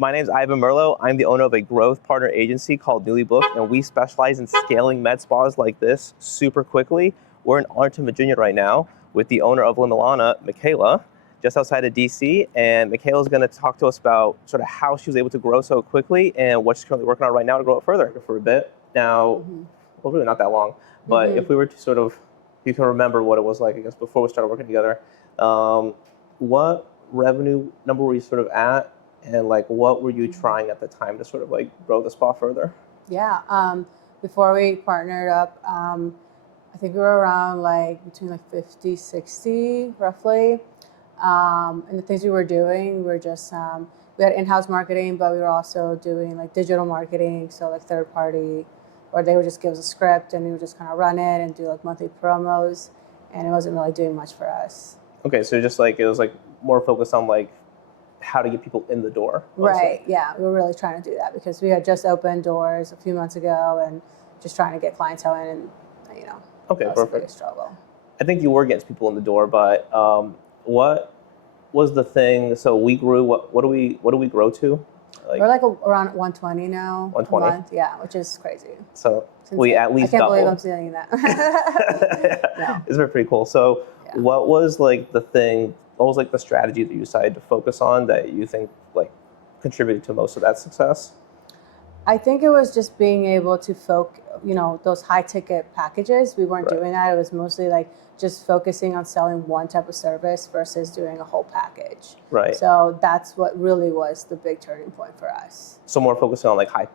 My name is Ivan Merlo. I'm the owner of a growth partner agency called Newly Booked, and we specialize in scaling med spas like this super quickly. We're in Arlington, Virginia right now with the owner of La Milana, Michaela, just outside of DC. And Michaela's going to talk to us about sort of how she was able to grow so quickly and what she's currently working on right now to grow it further for a bit. Now, well, really not that long, but if we were to sort of, you can remember what it was like, I guess, before we started working together. What revenue number were you sort of at? And like, what were you trying at the time to sort of like grow the spa further? Yeah, before we partnered up, I think we were around like between like 50, 60 roughly. And the things we were doing, we were just, we had in-house marketing, but we were also doing like digital marketing. So like third party, or they would just give us a script and we would just kind of run it and do like monthly promos. And it wasn't really doing much for us. Okay, so just like, it was like more focused on like how to get people in the door. Mostly. Right, yeah, we were really trying to do that because we had just opened doors a few months ago and just trying to get clientele in and, you know, okay, that was perfect. a big struggle. I think you were getting people in the door, but what was the thing? So we grew, what do we grow to? Like, we're like around 120 now 120? a month, yeah, which is crazy. So we at least doubled. I can't believe I'm saying that. No. It's pretty cool. So what was like the thing, what was like the strategy that you decided to focus on that you think like contributed to most of that success? I think it was just being able to you know, those high ticket packages. We weren't doing that. It was mostly like just focusing on selling one type of service versus doing a whole package. Right. So that's what really was the big turning point for us. So more focusing on like high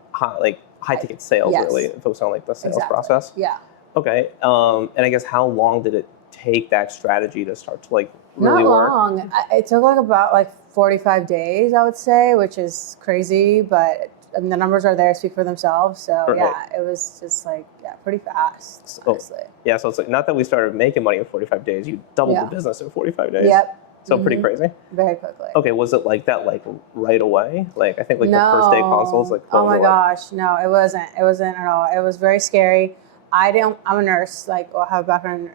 ticket sales, really, focusing on like the sales process. Yeah. Okay. And I guess how long did it take that strategy to start to like really work? Not long. It took like about like 45 days, I would say, which is crazy, but I mean, the numbers are there, speak for themselves. So yeah, it was just like, pretty fast, honestly. Yeah, so it's like, not that we started making money in 45 days, you doubled the business in 45 days. Yep. So pretty crazy. Very quickly. Okay, was it like that like right away? Like I think like the first day consults like oh my gosh, no, it wasn't. It wasn't at all. It was very scary. I'm a nurse, like I have a background.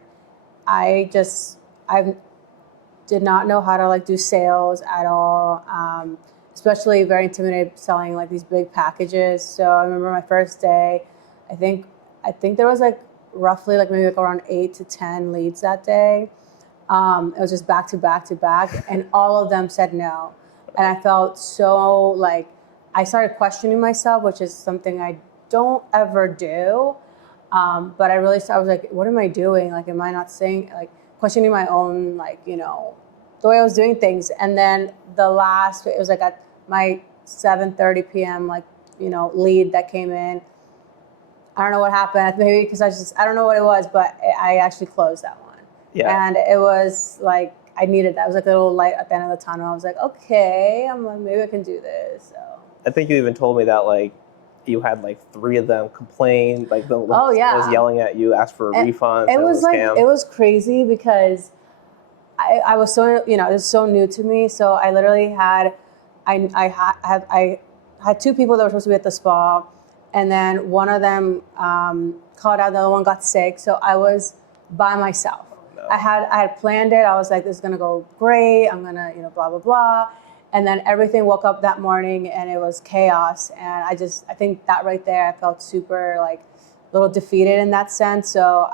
I did not know how to like do sales at all. Especially very intimidated selling like these big packages. So I remember my first day, I think there was like roughly like maybe like around 8 to 10 leads that day. It was just back to back to back, and all of them said no. And I felt so like, I started questioning myself, which is something I don't ever do. But I was like, what am I doing? Like, am I not saying, like, questioning my own, like, you know, the way I was doing things. And then it was like at my 7:30 p.m., like, you know, lead that came in. I don't know what happened. Maybe because I don't know what it was, but I actually closed that one. Yeah. And it was like, I needed that. It was like a little light at the end of the tunnel. I was like, okay, I'm like, maybe I can do this. So I think you even told me that like you had like 3 of them complain, like was yelling at you, asked for refunds. It was like, it was crazy because I was so, you know, it was so new to me. So I literally had, I had 2 people that were supposed to be at the spa, and then one of them called out, the other one got sick. So I was by myself. No. I had planned it. I was like, this is gonna go great. I'm gonna, you know, blah, blah, blah. And then everything woke up that morning and it was chaos. And I think that right there, I felt super like a little defeated in that sense. So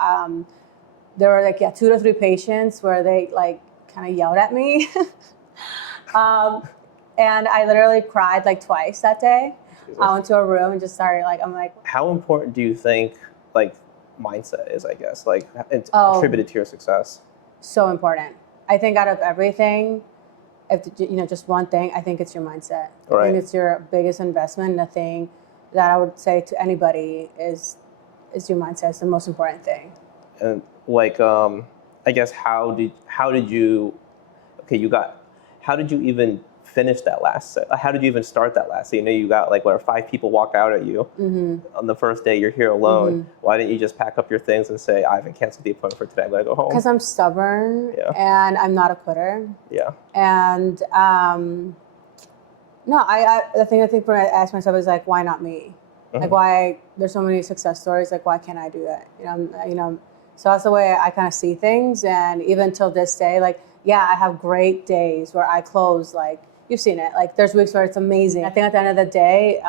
there were like, 2 to 3 patients where they like kind of yelled at me. And I literally cried like twice that day. Jesus. I went to a room and just started like, I'm like. How important do you think like mindset is, I guess, like it's attributed to your success? So important. I think out of everything, if you know, just one thing, I think it's your mindset. I think it's your biggest investment. The thing that I would say to anybody is your mindset. It's the most important thing. And like, I guess how did you even finish that last set? How did you even start that last set? You know, you got like 5 people walk out at you on the first day. You're here alone. Why didn't you just pack up your things and say, I haven't canceled the appointment for today, I'm gonna go home? Because I'm stubborn and I'm not a quitter. Yeah. And no, I think when I ask myself is like, why not me? Like, why there's so many success stories? Like, why can't I do that? You know. So that's the way I kind of see things. And even till this day, like, yeah, I have great days where I close like you've seen it. Like there's weeks where it's amazing. I think at the end of the day,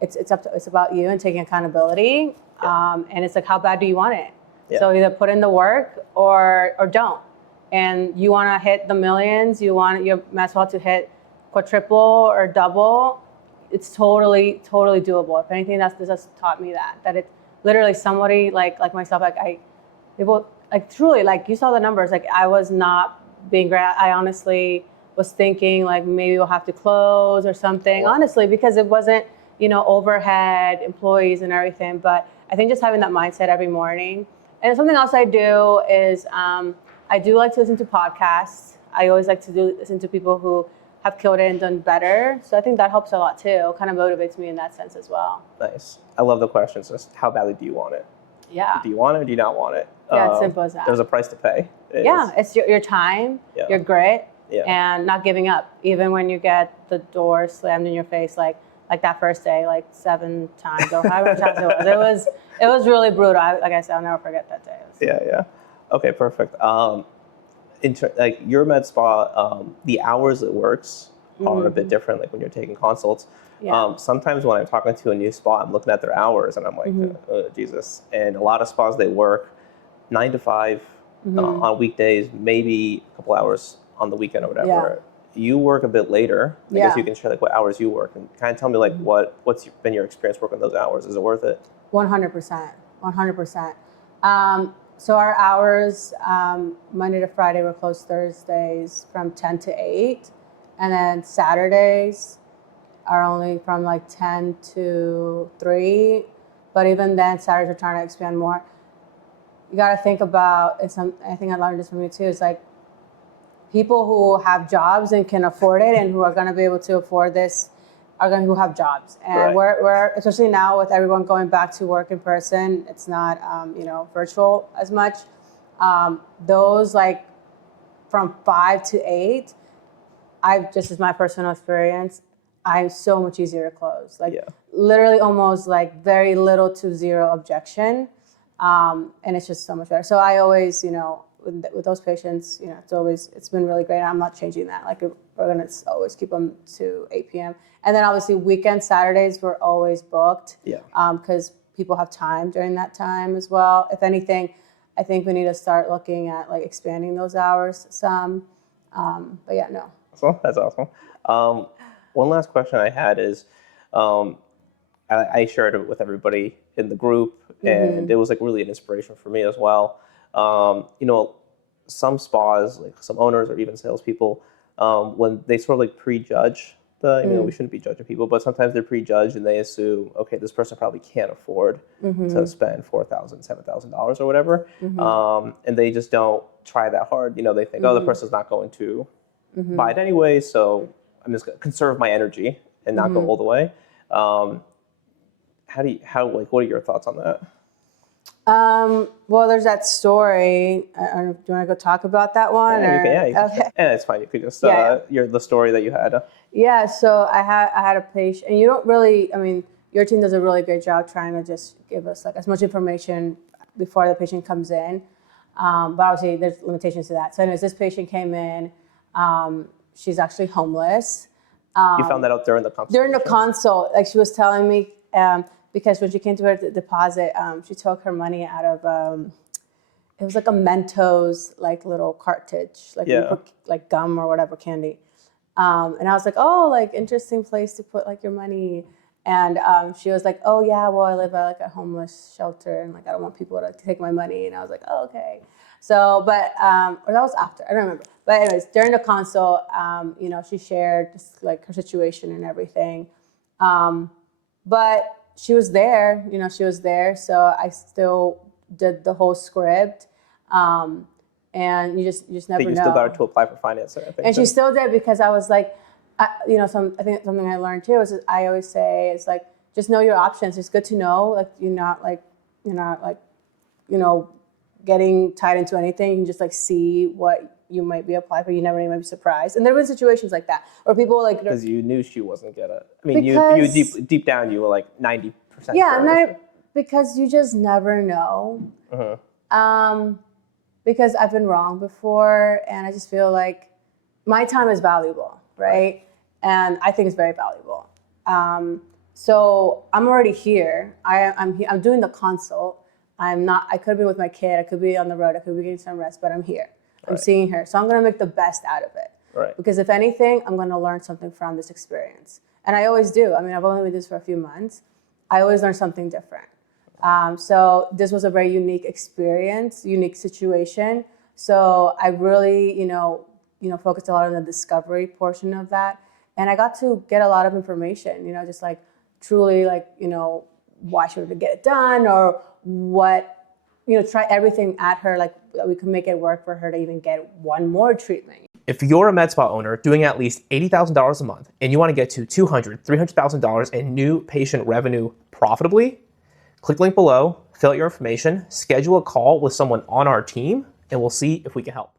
it's about you and taking accountability. And it's like, how bad do you want it? Yeah. So either put in the work or don't. And you want to hit the millions, you might as well to hit quadruple or double. It's totally doable. If anything, this has taught me that it's literally somebody like myself, people like truly, like you saw the numbers, like I was not being great. I honestly was thinking like maybe we'll have to close or something, honestly, because it wasn't, overhead, employees and everything. But I think just having that mindset every morning. And something else I do is I do like to listen to podcasts. I always like to listen to people who have killed it and done better. So I think that helps a lot too. It kind of motivates me in that sense as well. Nice. I love the questions. Just how badly do you want it? Yeah. Do you want it or do you not want it? Yeah, it's simple as that. There's a price to pay. It's your time, your grit, and not giving up. Even when you get the door slammed in your face, like that first day, like 7 times or however many times it was. It was really brutal. Like I said, I'll never forget that day. Yeah. Okay, perfect. Like your med spa, the hours it works are a bit different. Like when you're taking consults, sometimes when I'm talking to a new spa, I'm looking at their hours and I'm like, oh, Jesus. And a lot of spas, they work 9 to 5 on weekdays, maybe a couple hours on the weekend or whatever. Yeah. You work a bit later. I guess you can share like what hours you work and kind of tell me like what's been your experience working those hours. Is it worth it? 100%. So our hours, Monday to Friday, we're closed Thursdays from 10 to 8. And then Saturdays are only from like 10 to 3. But even then, Saturdays we're trying to expand more. You got to think about, I think I learned this from you too, it's like people who have jobs and can afford it and who are going to be able to afford this who have jobs. And we're especially now with everyone going back to work in person, it's not virtual as much. Those like from 5 to 8, just as my personal experience, I'm so much easier to close. Like literally almost like very little to zero objection. And it's just so much better. So I always, with those patients, it's been really great. I'm not changing that. Like we're going to always keep them to 8 p.m. And then obviously weekends, Saturdays, we're always booked. Yeah. Because people have time during that time as well. If anything, I think we need to start looking at like expanding those hours some. But yeah, no. That's awesome. One last question I had is, I shared it with everybody in the group, and it was like really an inspiration for me as well. Some spas, like some owners or even salespeople, when they sort of like prejudge we shouldn't be judging people, but sometimes they're prejudged and they assume, okay, this person probably can't afford to spend $4,000, $7,000 or whatever, and they just don't try that hard. They think, oh, the person's not going to buy it anyway, so I'm just going to conserve my energy and not go all the way. What are your thoughts on that? Well, there's that story. Do you want to go talk about that one? You can. Okay. Yeah, it's fine. You could just the story that you had. Yeah. So I had a patient, and you don't really. I mean, your team does a really great job trying to just give us like as much information before the patient comes in. But obviously, there's limitations to that. So, anyways, this patient came in. She's actually homeless. You found that out during the consult? During the consult, like she was telling me. Because when she came to her deposit, she took her money out of, it was like a Mentos, like little cartridge, like like gum or whatever, candy. And I was like, oh, like interesting place to put like your money. And she was like, oh yeah, well I live at like a homeless shelter and like I don't want people to take my money. And I was like, oh, okay. So, but, or that was after, I don't remember. But anyways, during the consult, she shared just like her situation and everything. But she was there, so I still did the whole script. And you just never know. You still got her to apply for financing, I think. And she still did because I was like, I think something I learned too is I always say it's like, just know your options. It's good to know, like you're not getting tied into anything. You can just like see what you might be applied for. You never know, you might be surprised. And there have been situations like that where people like because you knew she wasn't gonna. I mean, you deep down you were like 90%. Yeah, because you just never know. Because I've been wrong before, and I just feel like my time is valuable. right? And I think it's very valuable. So I'm already here. I'm doing the consult. I could be with my kid. I could be on the road. I could be getting some rest, but I'm here. I'm seeing her. So I'm going to make the best out of it. Right. Because if anything, I'm going to learn something from this experience. And I always do. I mean, I've only been doing this for a few months. I always learn something different. So this was a very unique experience, unique situation. So I really, focused a lot on the discovery portion of that. And I got to get a lot of information, just like truly like, why should we get it done or what, try everything at her, like we could make it work for her to even get one more treatment. If you're a med spa owner doing at least $80,000 a month and you want to get to $200,000, $300,000 in new patient revenue profitably, click link below, fill out your information, schedule a call with someone on our team, and we'll see if we can help.